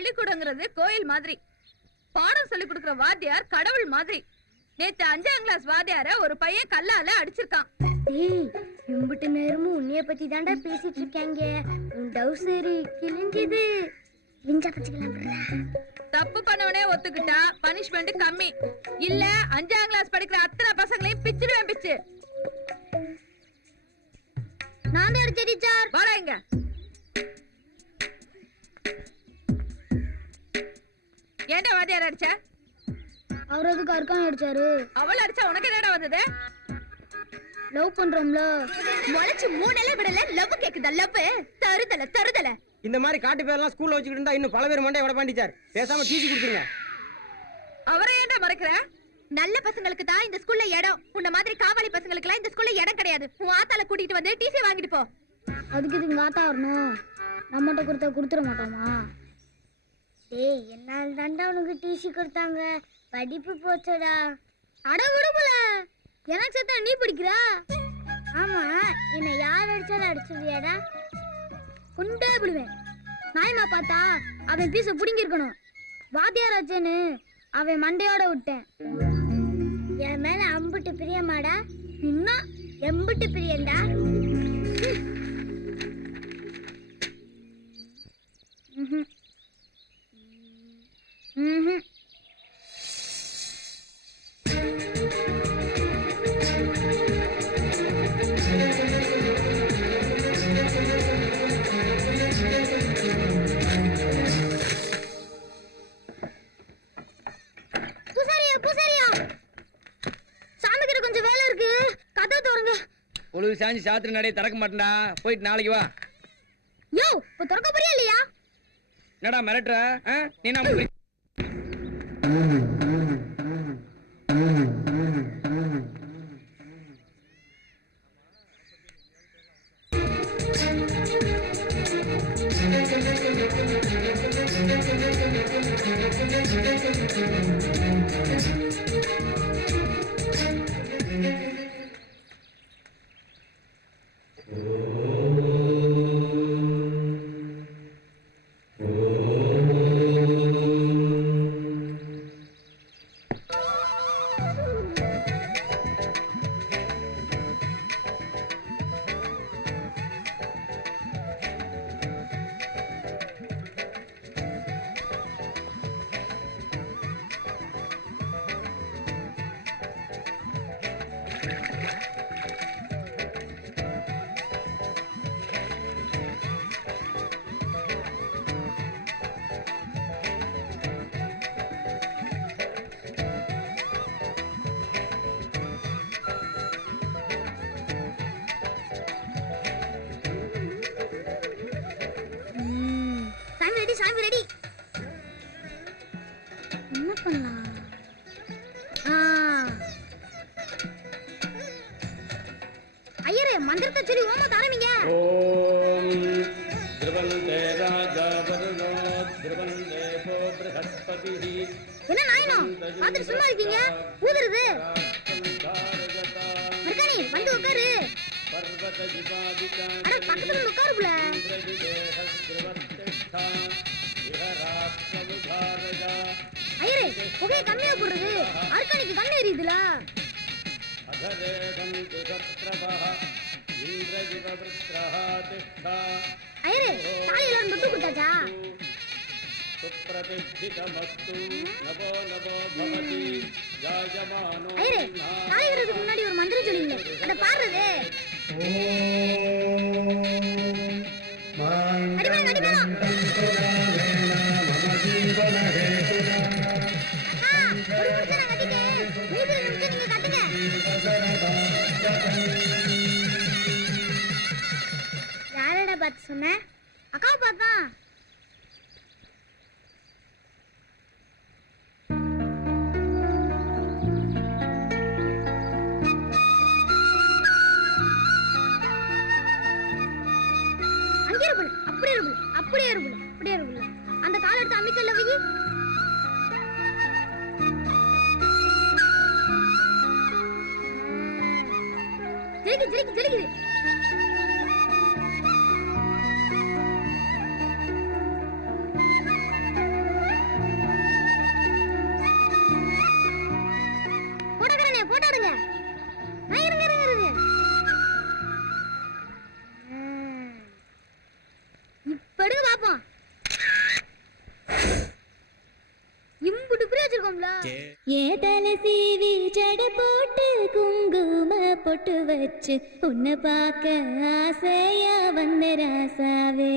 பள்ளிக்கூடங்கிறது கோயில் மாதிரி. பாடம் சொல்லி கொடுக்கிற வாத்தியார் கடவுள் மாதிரி. நேத்து 5ஆம் கிளாஸ் வாத்தியார ஒரு பையன் கல்லால அடிச்சிருக்கான். இம்புட்டு நேரமும் உன்னைய பத்தி தாண்டா பேசிட்டு இருக்காங்க. உன் டவுசரி கிழிஞ்சது. தப்பு பண்ணவனே ஒத்துக்கிட்டா பனிஷ்மெண்ட் கம்மி. இல்ல 5ஆம் கிளாஸ் படிக்கிற அத்தனை பசங்களையும் பிச்சிடுவேன் பிச்சு. நான் தான் அடிச்ச டீச்சர். வாடா இங்க. ஏன்டா வாத்தியார் அடிச்ச? அவர் எதுக்கு அர்க்கம் அடிச்சாரு? அவள் அடிச்சா உனக்கு என்னடா வந்தது? லவ் பண்றோம்ல. முளைச்சு 3 நாளே விடல லவ் கேக்குதா? லவ் தருதல தருதல. இந்த மாதிரி காட்டு பேர்லாம் ஸ்கூல்ல வச்சுக்கிட்டு இருந்தா இன்னும் பல பேர் மண்டை விட பாண்டிச்சார். பேசாம டிசி கொடுத்துருங்க. அவரை ஏன்டா மறைக்கிற? நல்ல பசங்களுக்கு தான் இந்த ஸ்கூல்ல இடம். உன்ன மாதிரி காவாலி பசங்களுக்குலாம் இந்த ஸ்கூல்ல இடம் கிடையாது. உன் ஆத்தால கூட்டிட்டு வந்து டிசி வாங்கிட்டு போ. அதுக்கு இது உங்க ஆத்தா வரணும். நம்மகிட்ட கொடுத்துட மாட்டோமா? டேய், என்னால் தாண்டா உனக்கு டிசி கொடுத்தாங்க. படிப்பு போச்சடா. அட விடுபல. எனக்கு சேர்த்தா நீ படிக்கிறா? ஆமா, என்னை யார் அடிச்சாலும் அடிச்சிருவியாடா? குண்டே விடுவேன். நாயமா பார்த்தா அவன் பீச புடுங்கி இருக்கணும். வாத்தியாராச்சேன்னு அவன் மண்டையோட விட்டேன். என் மேல அம்புட்டு பிரியமாடா? இன்னும் எம்புட்டு பிரியண்டா? ஒழுங்கு சாஞ்சி சாத்திர நடைய திறக்க மாட்டேன்டா. போயிட்டு நாளைக்கு வா. யோ, இப்போ திறக்க போறியா இல்லையா? என்னடா மிரட்டுற? நீ நம்ம சாமி ரெடி. என்ன பண்ணலாம்? ஐயரே, மந்திரத்தை சொல்லி ஓமத்தை ஆரம்பிங்க. ஓம் த்ருவந்தே ராஜா வருணோ த்ருவந்தே போ ப்ரஹஸ்பதி. என்ன நாயனோ பாத்து சும்மா இருக்கீங்க? ஊதுறது. மர்கானி வந்து உட்காரு. பர்வத ஜிபாதிகா. அட பக்கத்துல உட்காருல. ஐயரே, புகையை கம்மியா போடுறது. அர்க்கானிக்கு கண்ணு எரியுதுல. ஐயரே, தாலி எல்லாரும் தொட்டு கொடுத்தாச்சா? ஐயரே, தாலி விடுறதுக்கு முன்னாடி ஒரு மந்திரம் சொல்லுங்க. அத பாடுறது. அடிமேளம். யாரடா பார்த்து சொன்ன? அக்கா பார்த்தா. அப்படியே இருபுல அந்த கால எடுத்து அமிக்கல்ல வை. ஜெலிக்குது. ஏதல சீவி ஜட போட்டு குங்கும பொட்டு வச்சு உன்னை பார்க்க ஆசையா வந்த ராசாவே.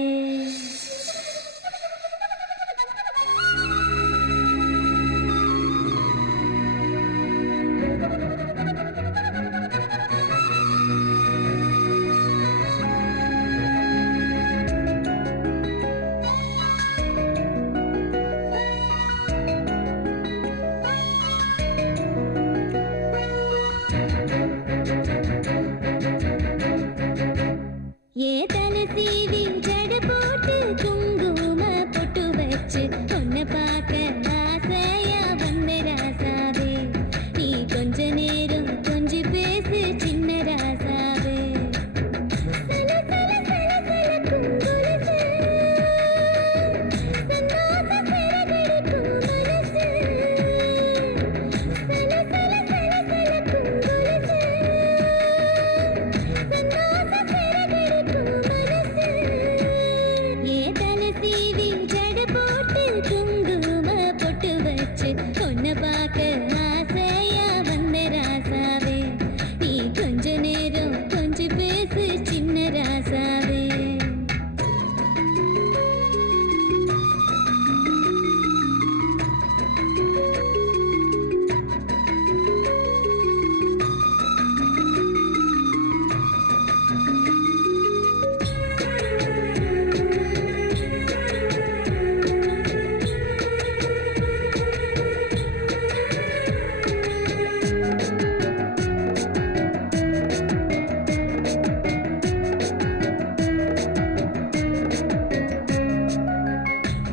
ஏதல சீவி ஜட போட்டு குங்கும பொட்டு வச்சு உன்னை பார்க்க ஆசையா வந்த ராசாவே. நீ கொஞ்ச நேரம் கொஞ்சி பேசு சின்ன ராசாவே. சல சல சல சல குங்குலிசு சன்னாச சிறகடிக்கும் மனசு. சல சல சல சல குங்குலிசு சன்னாச சிறகடிக்கும் மனசு. ஏதல சீவி ஜட போட்டு குங்கும பொட்டு வச்சு உன்னை பார்க்க ஆசையா வந்த ராசாவே. நீ கொஞ்ச நேரம் கொஞ்சி பேசு சின்ன ராசாவே.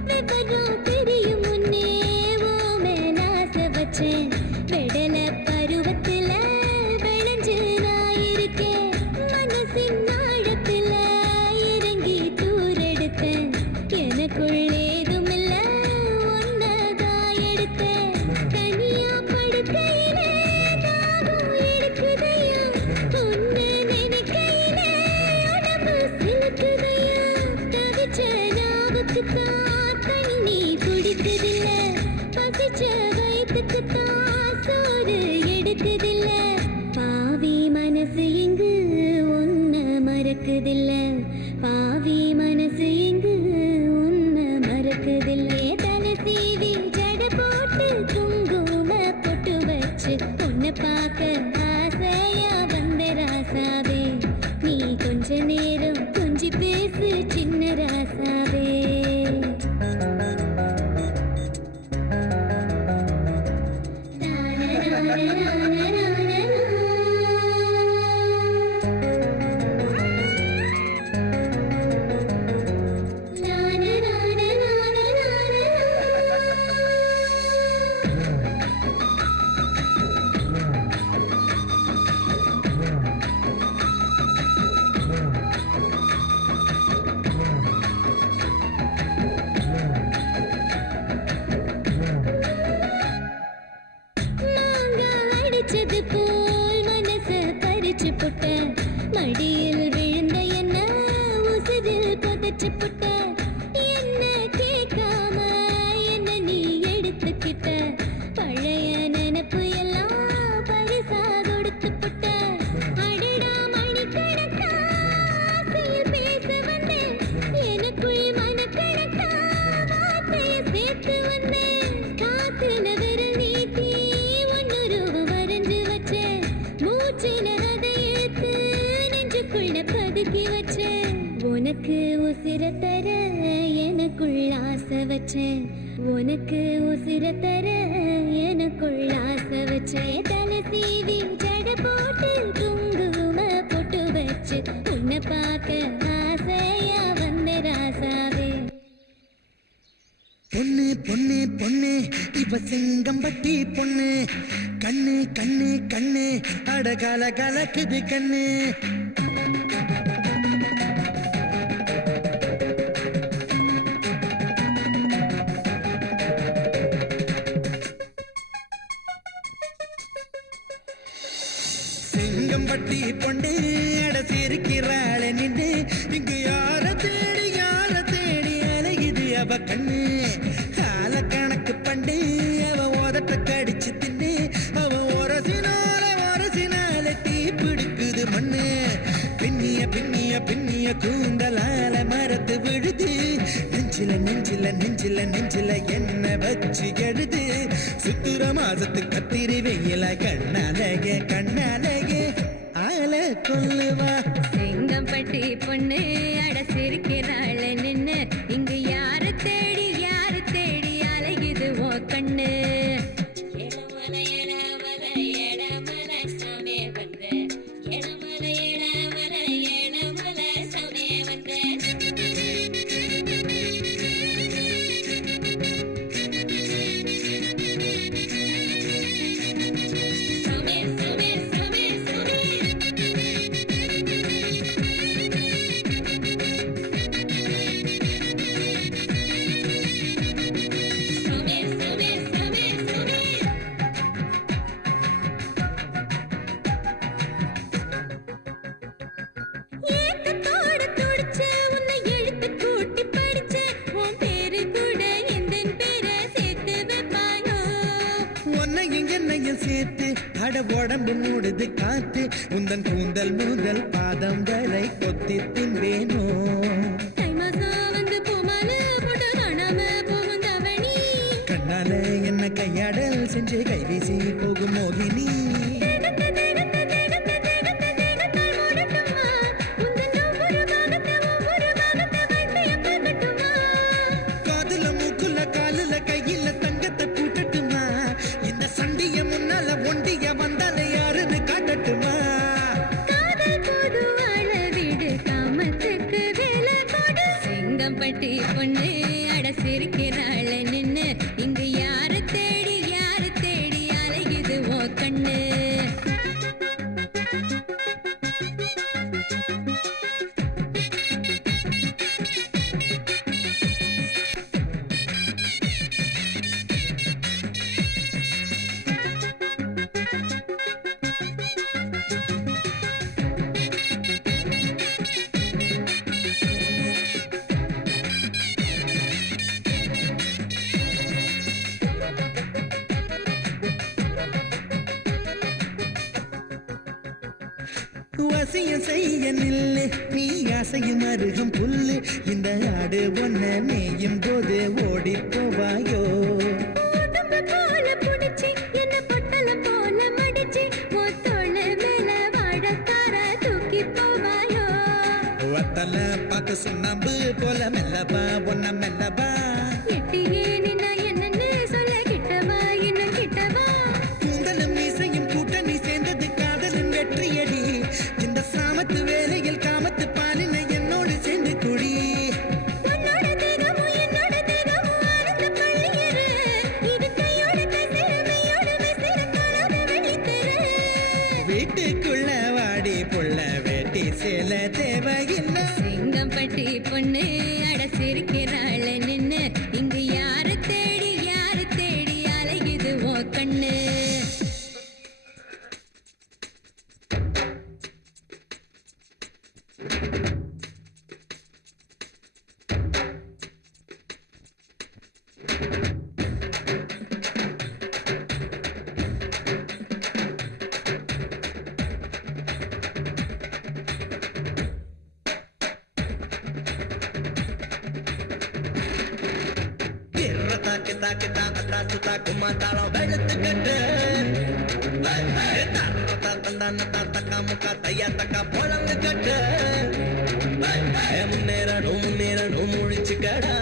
விவரம் தெரியும் முன்னே ஓ மேல ஆசை வச்சேன். விடல பருவத்துல விளைஞ்சு நான் இருக்கேன். மனசின் ஆழத்துல இறங்கி தூரெடுத்தேன். எனக்குள் ஏதுமில்ல ஒன்னதான் எடுத்தேன். தனியா படுக்கையிலே தாகம் எடுக்குதையா. உன்னை நினைக்கையிலே உடம்பு சிலுக்குதையா. தவிச்ச நாவுக்குத்தான் தண்ணி குடிக்குதில்ல. பசிச்ச வயிற்றுக்குத்தான் சோறு எடுக்குதில்ல. பாவி மனசு இங்கு ஒன்ன மறக்குதில்ல. பாவி மனசு இங்கு ஒன்ன மறக்குதில்ல. தலை சீவி ஜட போட்டு குங்கும பொட்டு வச்சு உன்னை பார்க்க ஆசையா வந்த ராசாவே. நீ கொஞ்ச நேரம் கொஞ்சி பேசு சின்ன ராசாவே. அடிச்சது போல் மனசு பறிச்சு புட்ட. மடியில் விழுந்த என்ன உசுரில் புதைச்சு புட்ட. என்ன கேட்காம என்ன நீ எடுத்துக்கிட்ட. பழைய நினைப்பு எல்லாம் பரிசா கொடுத்து புட்ட. அடடா மணிக்கணக்கா ஆசையில் பேச வந்தேன். எனக்குள் மனக்கணக்கா வார்த்தையை சேர்த்து வந்தேன். காத்துல விரல் நீட்டி வரைஞ்சு வச்சேன். மூச்சில அதை இழுத்து நெஞ்சுக்குள்ள பதுக்கி வச்சேன். உனக்கு உசிர தர எனக்குள் ஆசை வச்சேன். உனக்கு உசிர தர எனக்குள் ஆசை வச்சேன். தலை சீவி ஜட போட்டு குங்கும பொட்டு வச்சு உன்னை பார்க்க ஆசையா வந்த ராசாவே. பொண்ணு பொண்ணு பொண்ணு இவ செங்கம்பட்டி பொண்ணு. கண்ணு கண்ணு கண்ணு அடகால கலக்குது கண்ணு. செங்கம்பட்டி பொண்ணு அட சிரிக்கிறாள நின்று. இங்கு யார தேடி அலையுது அவ கண்ணு. கால கணக்கு பண்டு அவ உதட்ட கடி நெஞ்சில நெஞ்சில நெஞ்சில நெஞ்சில என்ன வச்சு எழுது சுத்துற மாசத்து கத்திரி வெயில கண்ணாலகே கண்ணாலகே ஆல கொல்லுவா செங்கம்பட்டி பொண்ணு அட சிரிக்கிறாள் நின்னு இங்கு யாரு தேடி அலையுது ஓ கண்ணு சேர்த்து அட உடம்பு மூடுது காத்து உந்தன் கூந்தல் முதல் பாதம் வரை கொத்தி தின்பேனோ கண்ணால என்ன கையாடல் செஞ்சு கைவீசி போகும் மோகினி காதுல மூக்குல காலுல கையில தங்கத்தை பூட்டட்டுமா இந்த சண்டிய முன்னால ஒண்டிய வந்தால யாருன்னு காட்டட்டுமா செங்கம்பட்டி பொண்ணு அட சிரிக்கிறாள் நின்னு இங்கு யாரு தேடி அலையுது ஓ கண்ணு வசிய செய்ய நில்லு நீ அசையும் அருகும் புல்லு இந்த ஆடு ஒன்ன மேயும் போது ஓடி போவாயோ வத்தல பார்த்து சுண்ணாம்பு போல மெல்லபா ஒன்ன மெல்லபா கூந்தலும் மீசையும் கூட்டணி சேர்ந்தது காதலின் வெற்றியடி இந்த சாமத்து வேலையில் காமத்து பாலினை என்னோடு சேர்ந்து குடி வீட்டுக்குள்ள வாடி புள்ள வேட்டி சேல தேவையில்லை செங்கம்பட்டி பொண்ணு அட சிரிக்கிறாள் நின்னு இங்கு யாரு தேடி அலையுது ஓ கண்ணு தாக்கு தாக்கு தாக்கு தாக்கு தாக்கு மாத்தாளம் வெளுத்து கட்டு தக்கா முக்கா தையா தக்கா பொழந்து கட்டு முன்னேறணும் முழிச்சு கடா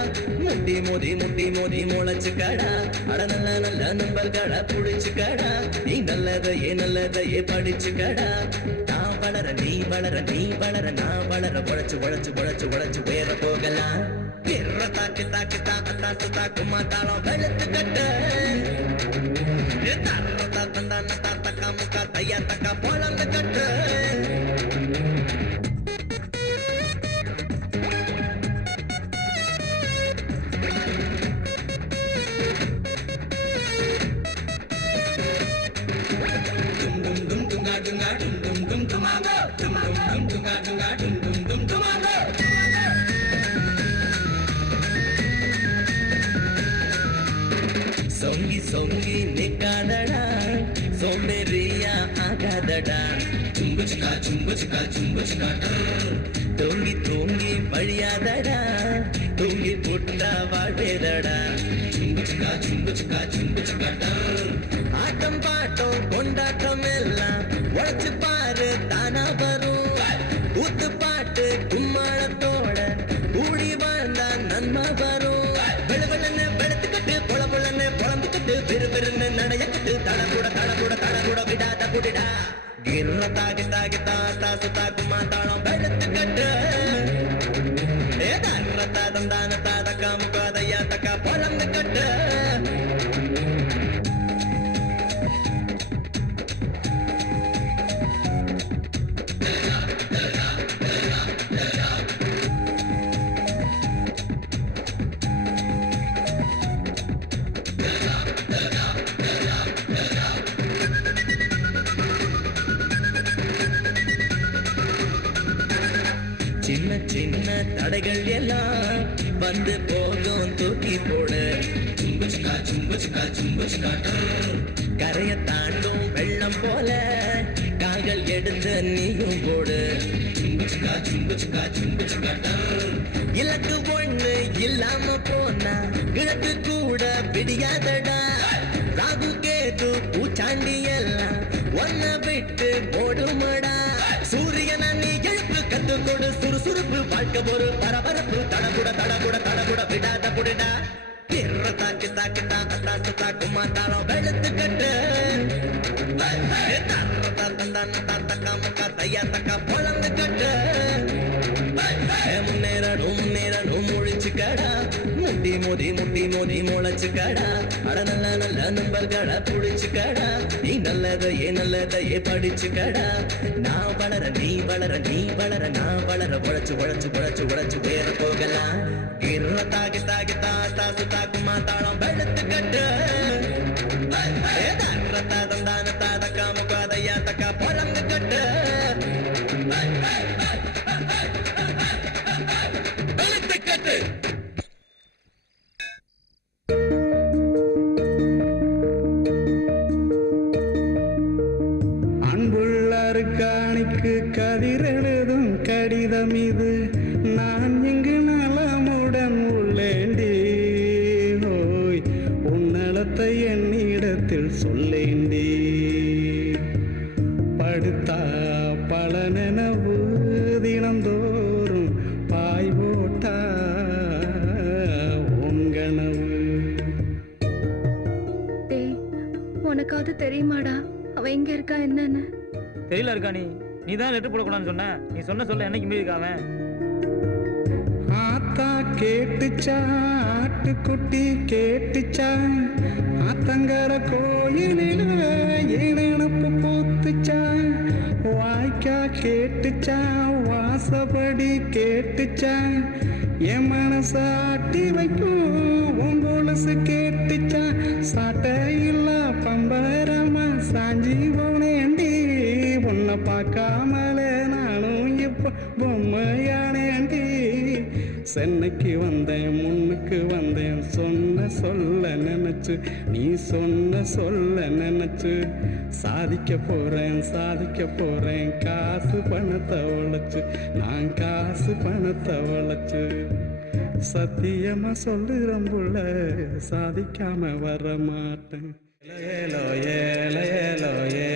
முட்டி மோதி முளைச்சு கடா அட நல்ல நல்ல நம்பர்களை புடிச்சு கடா நீ நல்லதையே படிச்சு கடா நான் வளர நீ வளர நான் வளர உழைச்சு உயர போகலாம் தாக்கு தாக்கு தாக்கு தாக்கு தாக்கு மாத்தாளம் வெளுத்து கட்டு தக்கா முக்கா தையா தக்கா பொழந்து கட்டு சொங்கி நிக்காதடா சோம்பேறியா ஆகாதடா சும்புச்சுக்கா தூங்கி பழியாதடா தூங்கி புட்டா ஏதடா ஆட்டம் பாட்டம் கொண்டாட்டம் எல்லாம் உழைச்சு பாரு தானா வரும் ஊத்து பாட்டு கும்மாளத்தோட கூடி வாழ்ந்தா நன்மை வரும் வெளுவெள்ளன்னு வெளுத்துக்கிட்டு பொல பொலன்னு பொழந்துக்கிட்டு பெரு பெருன்னு நடையக்கிட்டு தடகுட விடாத குடிடா கிர்ர தாகி தாகி தாத்தா சுத்தா கும்மாத்தாளம் வெளுத்துக்கிட்டு தந்தான தாதக்கா முகாதையா தக்கா பொழந்துக்கிட்டு சின்ன சின்ன தடைகள் எல்லாம் வந்து போகும் தூக்கி போடு கரையை தாண்டும் வெள்ளம் போல கால்கள் எடுத்து நீயும் போடு இலக்கு ஒண்ணு இல்லாம போனா கிழக்கு கூட பிடியாதடா ராகு கேது பூச்சாண்டி எல்லாம் ஒன்ன விட்டு போடுமடா சூரியனை நீ எழுப்பு கத்து கொடு சுறுசுறுப்பு வாழ்க்கை ஒரு பரபரப்பு தடகுட விடாத புடிடா பிற தாக்கி தாக்கி தாத்தா சுத்தா குமாத்தாளம் வெளுத்து கட்டு தாத்தக்கா முக்கா தையா தக்கா பொழந்து கட்டு முன்னேறணும் முழிச்சுக்கடா முட்டி மோதி முளைச்சுக்கடா அட நல்ல நம்பர்களை புடிச்சுக்கடா நீ நல்லதையே படிச்சுக்கடா நான் வளர நீ வளர நான் வளர உழைச்சு வேற போகலாம் கிர்ர தாகி தாத்தா சுத்தா குமாத்தாளம் வெளுத்து கட்டு தந்தான தாதக்கா முகாதையா தக்கா பொழந்து கட்டு வெளுத்து கட்டு அன்புள்ளாருக்காணிக்கு கதிரெழுதும் கடிதம் இது நான் இங்கு நலமுடன் உள்ளேண்டி ஓய் உன்னலத்தை என்னிடத்தில் சொல்லேண்டி படுத்தா பல நினைவு தினந்தோறும் பாய் போட்டா உங்கனவு உனக்காவது தெரியுமாடா அவ எங்க இருக்கா என்னன்னு? தெரியல இருக்கா நீ தான் லெட்டர் போடக்கூடாதுன்னு சொன்ன. நீ சொல்ல என்னைக்கு மீறி இருக்காம ஆத்தா கேட்டுச்சா ஆட்டுக்குட்டி கேட்டுச்சா ஆத்தங்கர கோயிலில் ஏனப்பு பூத்துச்சா வாய்க்கா கேட்டுச்சா வாசப்படி கேட்டுச்சா என் மனச ஆட்டி வைக்கும் உன் கொலுசு கேட்டுச்சா சாட்டையில்ல பம்பரமா சாஞ்சி போனேண்டி உன்னை பார்க்காமல நானும் இப்போ பொம்மையானேண்டி சென்னைக்கு வந்தேன் முன்னுக்கு வந்தேன் சொல்ல நினைச்சு நீ சொல்ல நினைச்சு சாதிக்க போறேன் காசு பணத்தை உழைச்சு நான் காசு பணத்தை உழைச்சு சத்தியமா சொல்லுறேன் புள்ள சாதிக்காம வர மாட்டேன் ஏலோ ஏலோ ஏலோ ஏ